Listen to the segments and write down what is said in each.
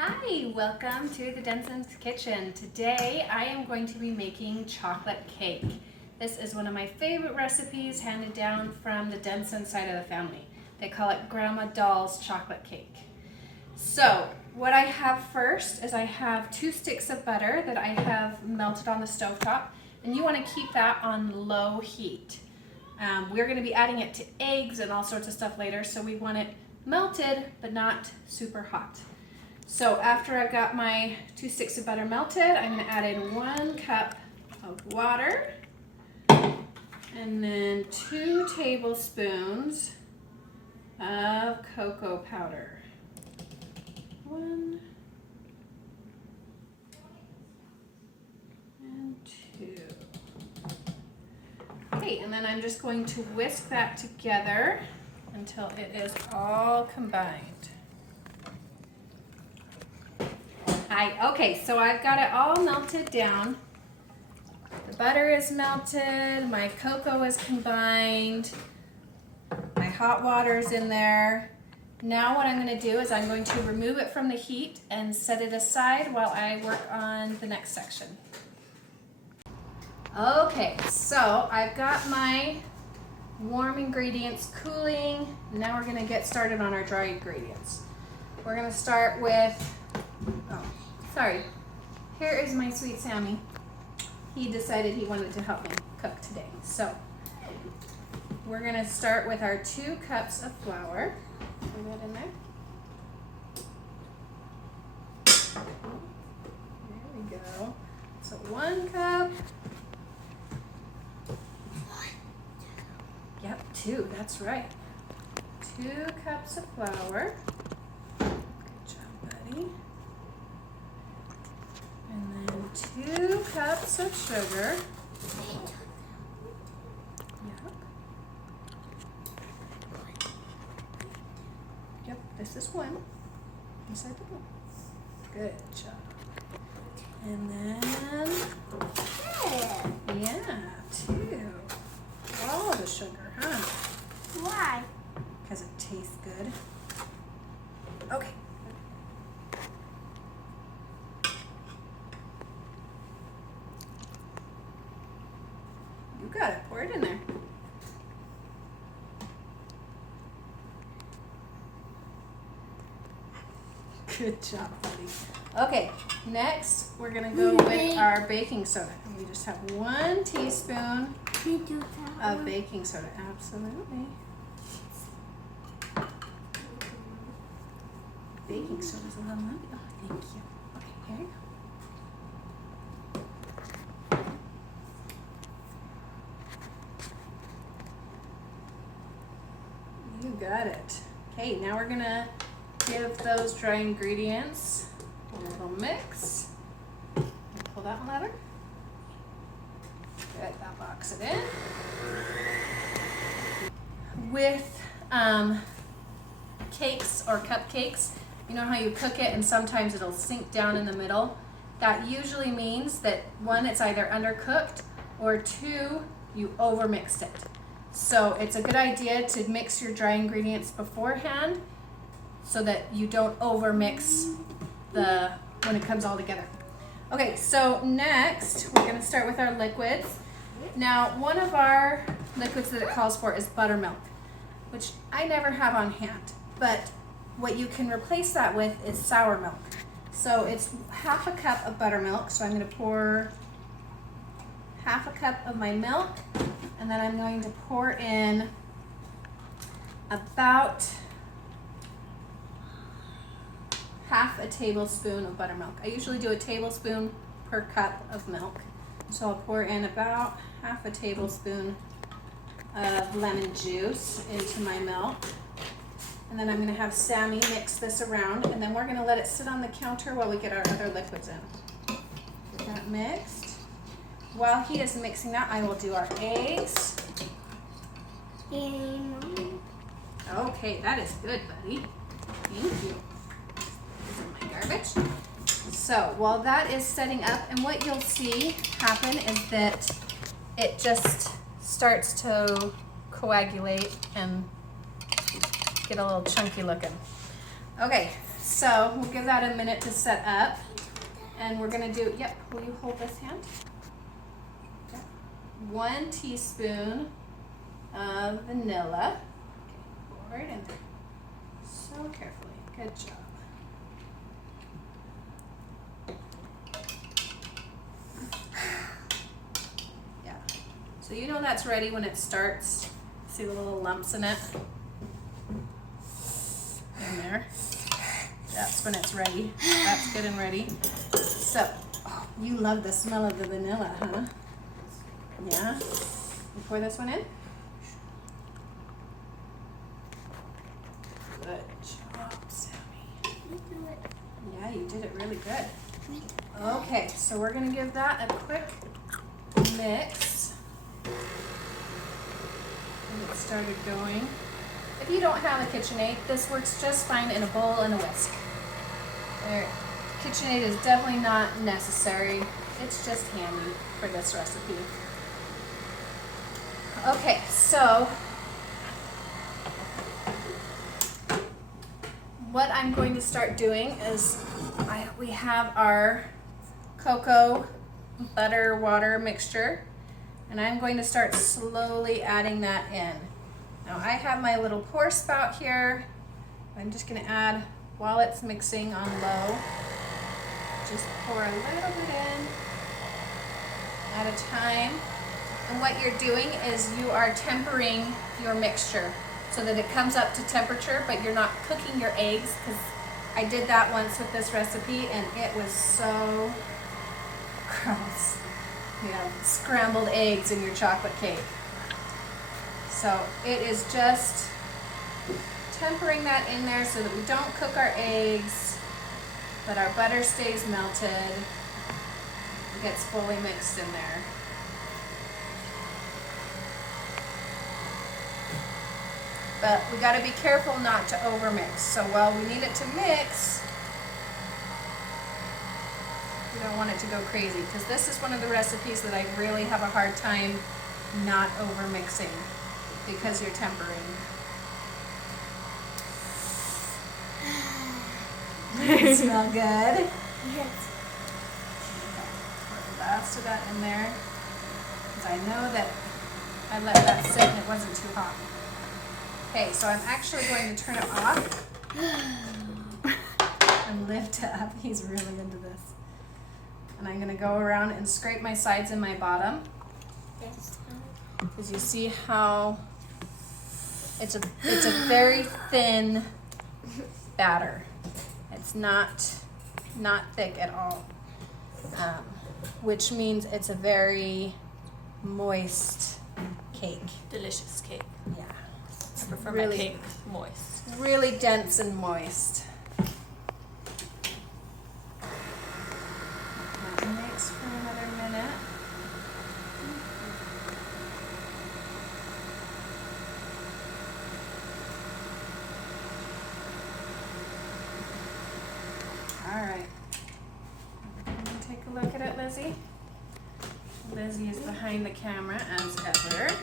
Hi, welcome to the Denson's Kitchen. Today I am going to be making chocolate cake. This is one of my favorite recipes handed down from the Denson side of the family. They call it Grandma Dahl's chocolate cake. So what I have first is I have 2 sticks of butter that I have melted on the stovetop, and you want to keep that on low heat. We're going to be adding it to eggs and all sorts of stuff later, so we want it melted but not super hot. So after I've got my 2 sticks of butter melted, I'm going to add in 1 cup of water and then 2 tablespoons of cocoa powder. 1 and 2. Okay, and then I'm just going to whisk that together until it is all combined. Okay, so I've got it all melted down. The butter is melted, my cocoa is combined, my hot water is in there. Now what I'm going to do is I'm going to remove it from the heat and set it aside while I work on the next section. Okay, so I've got my warm ingredients cooling. Now we're going to get started on our dry ingredients. We're going to start with, sorry, here is my sweet Sammy. He decided he wanted to help me cook today. So we're going to start with our 2 cups of flour. Put that in there. There we go. So 1 cup. Yep, 2, that's right. 2 cups of flour. Good job, buddy. And then 2 cups of sugar. Yep. Yep, this is 1. Inside the bowl. Good job. And then, yeah, 2. All the sugar, huh? Why? Because it tastes good. Okay. You got it. Pour it in there. Good job, buddy. Okay, next we're going to go with our baking soda. And we just have 1 teaspoon of baking soda. Absolutely. Baking soda's a little lumpy. Oh, thank you. Okay, here you go. You got it. Okay, now we're gonna give those dry ingredients a little mix. Pull that one over. Good, that locks it in. With cakes or cupcakes, you know how you cook it and sometimes it'll sink down in the middle? That usually means that 1, it's either undercooked, or 2, you overmixed it. So it's a good idea to mix your dry ingredients beforehand so that you don't overmix when it comes all together. Okay, so next we're going to start with our liquids. Now, one of our liquids that it calls for is buttermilk, which I never have on hand, but what you can replace that with is sour milk. So it's 1/2 cup of buttermilk, so I'm going to pour 1/2 cup of my milk, and then I'm going to pour in about 1/2 tablespoon of buttermilk. I usually do a tablespoon per cup of milk. So I'll pour in about 1/2 tablespoon of lemon juice into my milk. And then I'm going to have Sammy mix this around, and then we're going to let it sit on the counter while we get our other liquids in. Get that mixed. While he is mixing that, I will do our eggs. Okay, that is good, buddy. Thank you. These are my garbage. So while that is setting up, and what you'll see happen is that it just starts to coagulate and get a little chunky looking. Okay, so we'll give that a minute to set up. And we're gonna do, yep, will you hold this hand? Okay. 1 teaspoon of vanilla. Okay, pour it in there. So carefully, good job. Yeah, so you know that's ready when it starts. See the little lumps in it? In there. That's when it's ready. That's good and ready. So, oh, you love the smell of the vanilla, huh? Yeah? You pour this one in? Good job, Sammy. Yeah, you did it really good. Okay, so we're gonna give that a quick mix. Get it started going. If you don't have a KitchenAid, this works just fine in a bowl and a whisk. KitchenAid is definitely not necessary. It's just handy for this recipe. Okay, so what I'm going to start doing is we have our cocoa butter water mixture, and I'm going to start slowly adding that in. Now I have my little pour spout here. I'm just going to add while it's mixing on low. Just pour a little bit in at a time. And what you're doing is you are tempering your mixture so that it comes up to temperature, but you're not cooking your eggs, because I did that once with this recipe and it was so gross. You have scrambled eggs in your chocolate cake. So it is just tempering that in there so that we don't cook our eggs, but our butter stays melted, gets fully mixed in there. But we got to be careful not to overmix. So while we need it to mix, we don't want it to go crazy, because this is one of the recipes that I really have a hard time not overmixing, because you're tempering. Does it smell good? Yes. Okay, pour the last of that in there, because I know that I let that sit and it wasn't too hot. Okay, so I'm actually going to turn it off and lift it up. He's really into this. And I'm going to go around and scrape my sides and my bottom. Because you see how it's a very thin batter. It's not thick at all, which means it's a very moist cake. Delicious cake. Yeah. I prefer Really, my cake moist. really dense and moist. That mix for another minute. All right. Take a look at it, Lizzie. Lizzie is behind the camera as ever.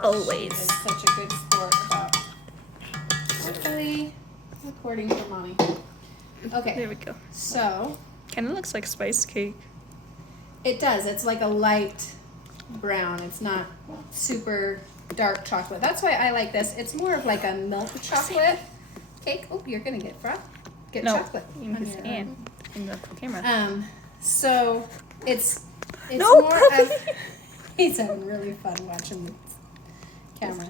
Always. She is such a good sport about quickly recording for mommy. Okay. There we go. So Kind of looks like spice cake. it does. It's like a light brown. It's not super dark chocolate. That's why I like this. It's more of like a milk chocolate cake. Oh, you're gonna get chocolate in on his your hand in the camera. So it's No, more puppy. of he's having really fun watching the camera.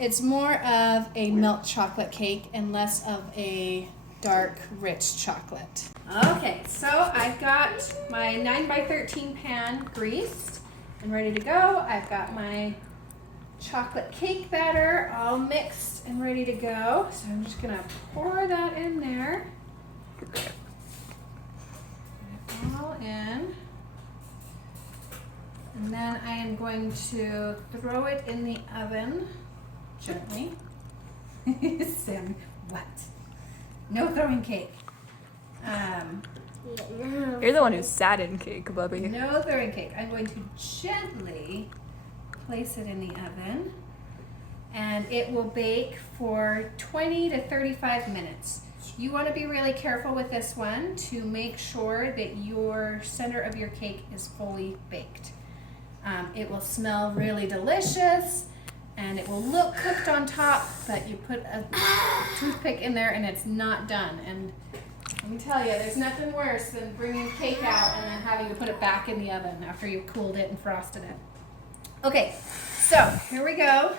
It's more of a milk chocolate cake and less of a dark, rich chocolate. Okay, so I've got my 9x13 pan greased and ready to go. I've got my chocolate cake batter all mixed and ready to go. So I'm just gonna pour that in there. Put it all in. And then I am going to throw it in the oven gently. Sam, what? No throwing cake. You're the one who sat in cake, Bubby. No throwing cake. I'm going to gently place it in the oven. and it will bake for 20 to 35 minutes. You want to be really careful with this one to make sure that your center of your cake is fully baked. It will smell really delicious and it will look cooked on top, but you put a toothpick in there and it's not done. And let me tell you, there's nothing worse than bringing cake out and then having to put it back in the oven after you've cooled it and frosted it. Okay, so here we go.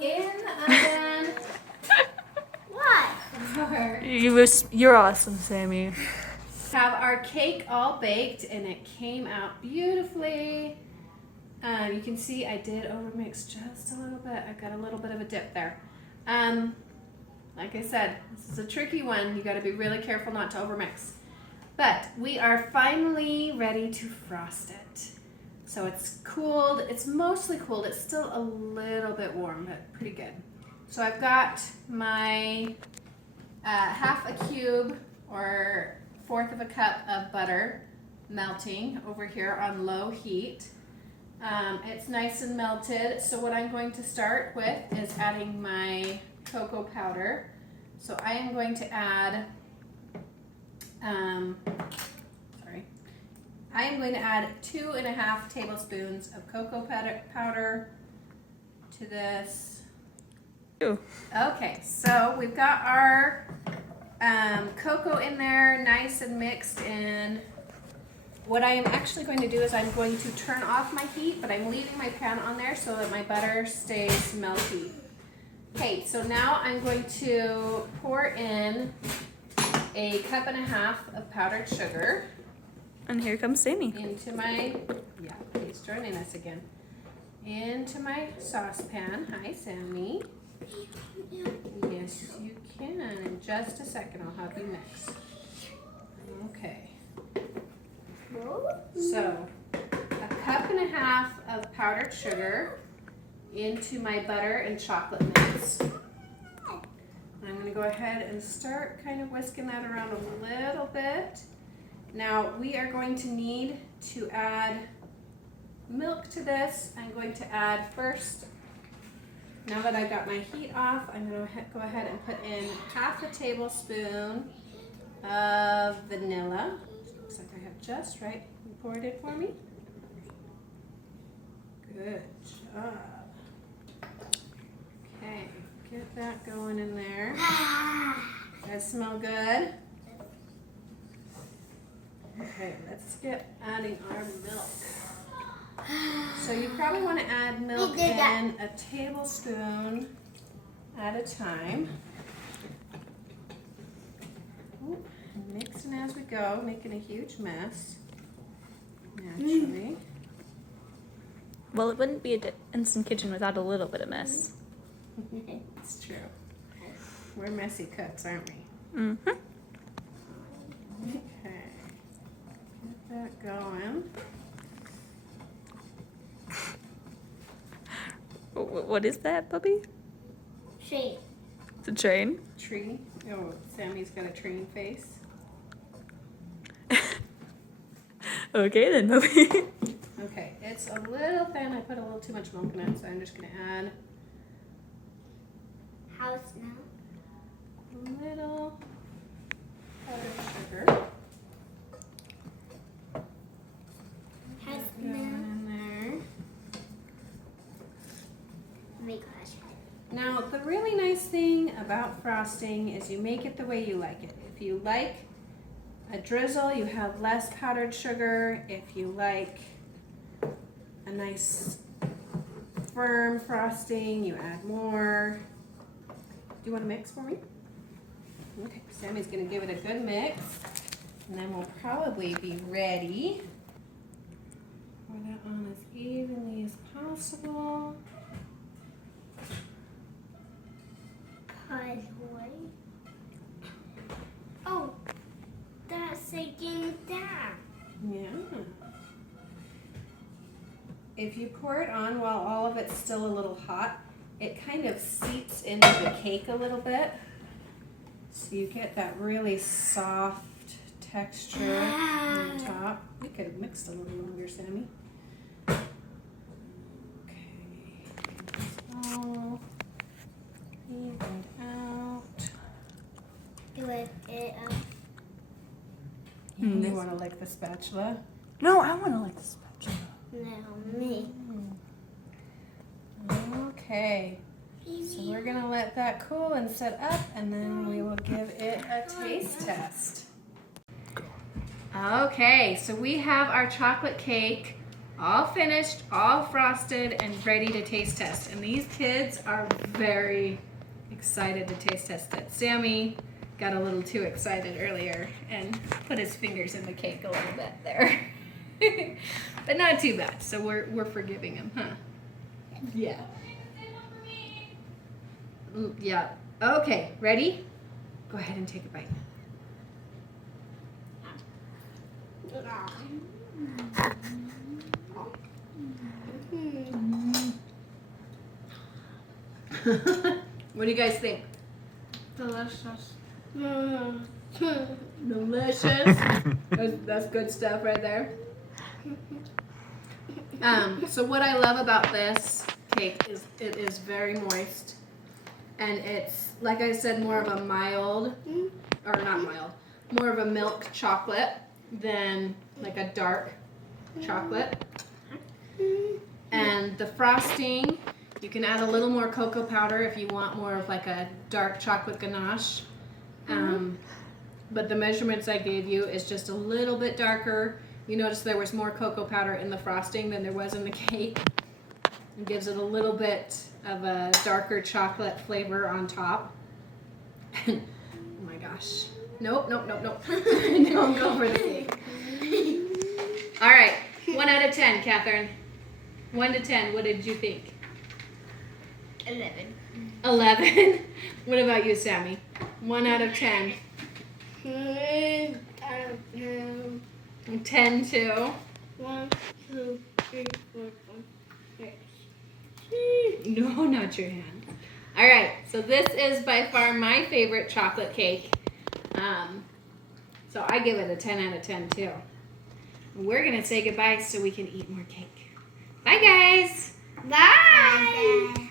In the oven. What? You're awesome, Sammy. Have our cake all baked and it came out beautifully. You can see I did overmix just a little bit. I got a little bit of a dip there. Like I said, this is a tricky one. You got to be really careful not to overmix. But we are finally ready to frost it. So it's cooled. It's mostly cooled. It's still a little bit warm, but pretty good. So I've got my half a cube or 1/4 of a cup of butter melting over here on low heat. It's nice and melted. So what I'm going to start with is adding my cocoa powder. So I am going to add, I am going to add 2½ tablespoons of cocoa powder to this. Ew. Okay, so we've got our cocoa in there, nice and mixed in. What I am actually going to do is I'm going to turn off my heat, but I'm leaving my pan on there so that my butter stays melty. Okay, so now I'm going to pour in 1.5 cups of powdered sugar. And here comes Sammy. Into my, yeah, he's joining us again. Into my saucepan. Hi, Sammy. Yes, you can. In just a second, I'll have you mix. Okay. So, 1.5 cups of powdered sugar into my butter and chocolate mix. I'm going to go ahead and start kind of whisking that around a little bit. Now we are going to need to add milk to this. I'm going to add first, now that I've got my heat off, I'm going to go ahead and put in 1/2 tablespoon of vanilla. Looks like I have just right. You poured it for me? Good job. Okay, get that going in there. Does smell good? Okay, let's get adding our milk. So you probably want to add milk in a tablespoon at a time. Ooh, mixing as we go, making a huge mess. Naturally. Well, it wouldn't be an instant kitchen without a little bit of mess. It's true. We're messy cooks, aren't we? Mm-hmm. Okay. Get that going. What is that, puppy? Train. It's a train? Tree. Oh, Sammy's got a train face. Okay then, puppy. Okay, it's a little thin. I put a little too much milk in it, so I'm just going to add House now. a little powdered sugar. House Going now. in there. Oh my gosh. Now, the really nice thing about frosting is you make it the way you like it. If you like a drizzle, you have less powdered sugar. If you like a nice firm frosting, you add more. Do you want to mix for me? Okay, Sammy's going to give it a good mix, and then we'll probably be ready. Pour that on as evenly as possible. Oh, that's again down. Yeah. If you pour it on while all of it's still a little hot, it kind of seeps into the cake a little bit. So you get that really soft texture on the top. We could have mixed a little longer, Sammy. Okay. Get this all lick it up. You want to lick the spatula? No, I want to lick the spatula. No, me. Okay. So we're going to let that cool and set up, and then we will give it a taste test. Okay, so we have our chocolate cake all finished, all frosted, and ready to taste test. And these kids are very excited to taste test it. Sammy got a little too excited earlier and put his fingers in the cake a little bit there. But not too bad, so we're forgiving him, huh? Yeah. Yeah. Okay, ready? Go ahead and take a bite. What do you guys think? Delicious. Delicious. That's good stuff right there. So what I love about this cake is it is very moist, and it's, like I said, more of a mild, or not mild, more of a milk chocolate than like a dark chocolate. And the frosting, you can add a little more cocoa powder if you want more of like a dark chocolate ganache. But the measurements I gave you is just a little bit darker. You notice there was more cocoa powder in the frosting than there was in the cake. It gives it a little bit of a darker chocolate flavor on top. Oh my gosh. Nope. Don't go for the cake. All right, 1 out of 10, Catherine. 1 to 10, what did you think? 11. 11? What about you, Sammy? 1 out of 10. 10 too. 1, 2, 3, 4, 5, 6. No, not your hand. All right, so this is by far my favorite chocolate cake. So I give it a 10 out of 10 too. We're gonna say goodbye so we can eat more cake. Bye, guys. Bye.